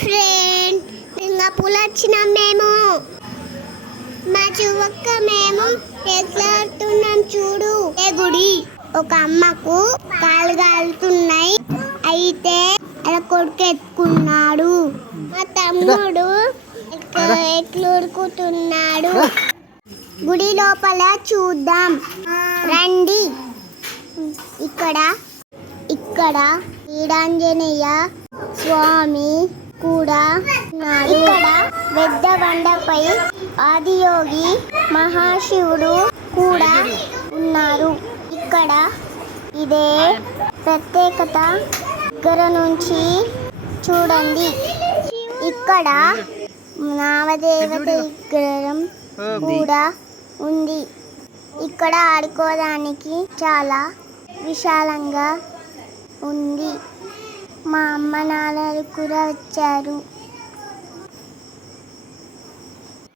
Friend Singapore వచ్చినాం మేము. మా చువక్క మేము ఎట్లాడుతున్నాం చూడు. ఏ గుడి ఒక అమ్మకు కాలు కాలుతున్నాయి, అయితే అలా కొడుకు ఎత్తుకున్నాడు. మా తమ్ముడు ఎట్లుడుకుతున్నాడు. గుడి లోపల చూద్దాం రండి. ఇక్కడ వీరాంజనేయ స్వామి కూడా ఉన్నారు. ఇక్కడ పెద్ద బండపై ఆదియోగి మహాశివుడు కూడా ఉన్నారు. ఇక్కడ ఇదే ప్రత్యేకత. దగ్గర నుంచి చూడండి. ఇక్కడ నామదేవత విగ్రహం కూడా ఉంది. ఇక్కడ ఆడుకోవడానికి చాలా విశాలంగా ఉంది. మా అమ్మ నాన్నలు కూడా వచ్చారు.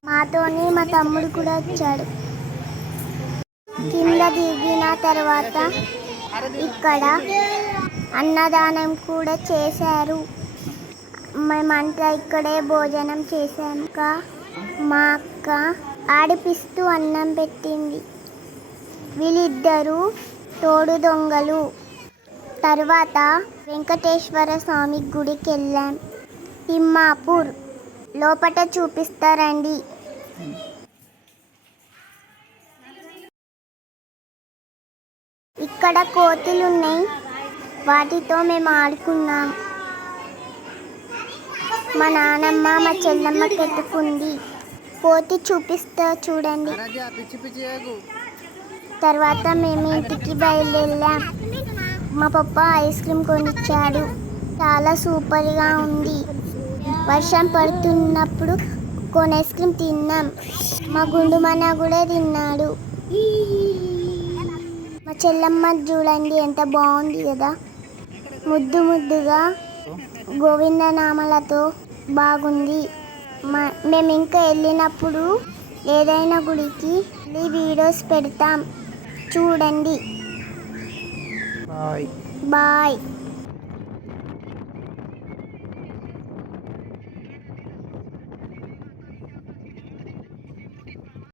మాతోని మా తమ్ముడు కూడా వచ్చాడు. కింద దిగిన తర్వాత ఇక్కడ అన్నదానం కూడా చేశారు. మేమంతా ఇక్కడే భోజనం చేశాక మా అక్క ఆడిపిస్తూ అన్నం పెట్టింది. వీళ్ళిద్దరూ తోడు దొంగలు. తర్వాత వెంకటేశ్వర స్వామి గుడికి వెళ్ళాం. తిమ్మాపూర్ లోపట చూపిస్తారండి. ఇక్కడ కోతులు ఉన్నాయి, వాటితో మేము ఆడుకున్నాం. మా నానమ్మ మా చెల్లెమ్మకి ఎత్తుకుంది. కోతి చూపిస్తా చూడండి. తర్వాత మేము ఇంటికి బయలుదేరాం. మా పప్ప ఐస్ క్రీమ్ కొనిచ్చాడు. చాలా సూపర్గా ఉంది. వర్షం పడుతున్నప్పుడు కొన్ని ఐస్ క్రీమ్ తిన్నాం. మా గుండుమన్న కూడా తిన్నాడు. మా చెల్లమ్మ చూడండి ఎంత బాగుంది కదా, ముద్దు ముద్దుగా గోవిందనామాలతో బాగుంది. మేము ఇంకా వెళ్ళినప్పుడు ఏదైనా గుడికి వీడియోస్ పెడతాం, చూడండి. బాయ్.